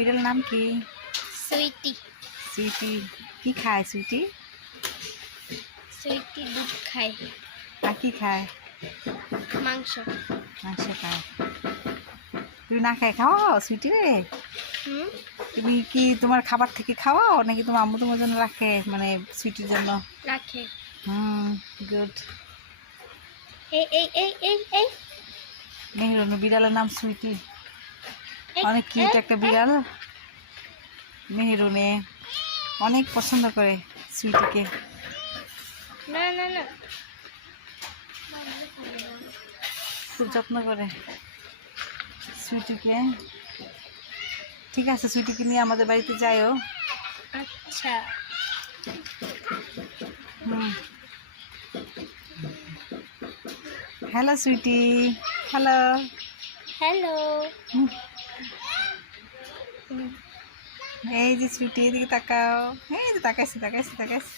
বিড়ালের নাম কি? সুইটি। সুইটি কি খায়? সুইটি সুইটি দুধ খায়। আর কি খায়? মাংস। মাংস খায়। তুমি না খায় খাওয়াও সুইটি রে? তুমি কি তোমার খাবার থেকে খাওয়াও নাকি তোমার আম্মু তোমার জন্য রাখে, মানে সুইটির জন্য রাখে? গুড। এই এই এই এই এই মেহেরুন বিড়ালের নাম সুইটি, অনেক কিউট একটা বিড়াল। মেহেরুনে অনেক পছন্দ করে সুইটিকে। না না না, খুব যত্ন করে সুইটিকে। ঠিক আছে, সুইটিকে নিয়ে আমাদের বাড়িতে যাইও। আচ্ছা। Hello sweetie, hello. হ্যালো। এই যে সুইটি, এদিকে তাকাও। এই যে তাকাইছি তাকাইছি তাকাইছি।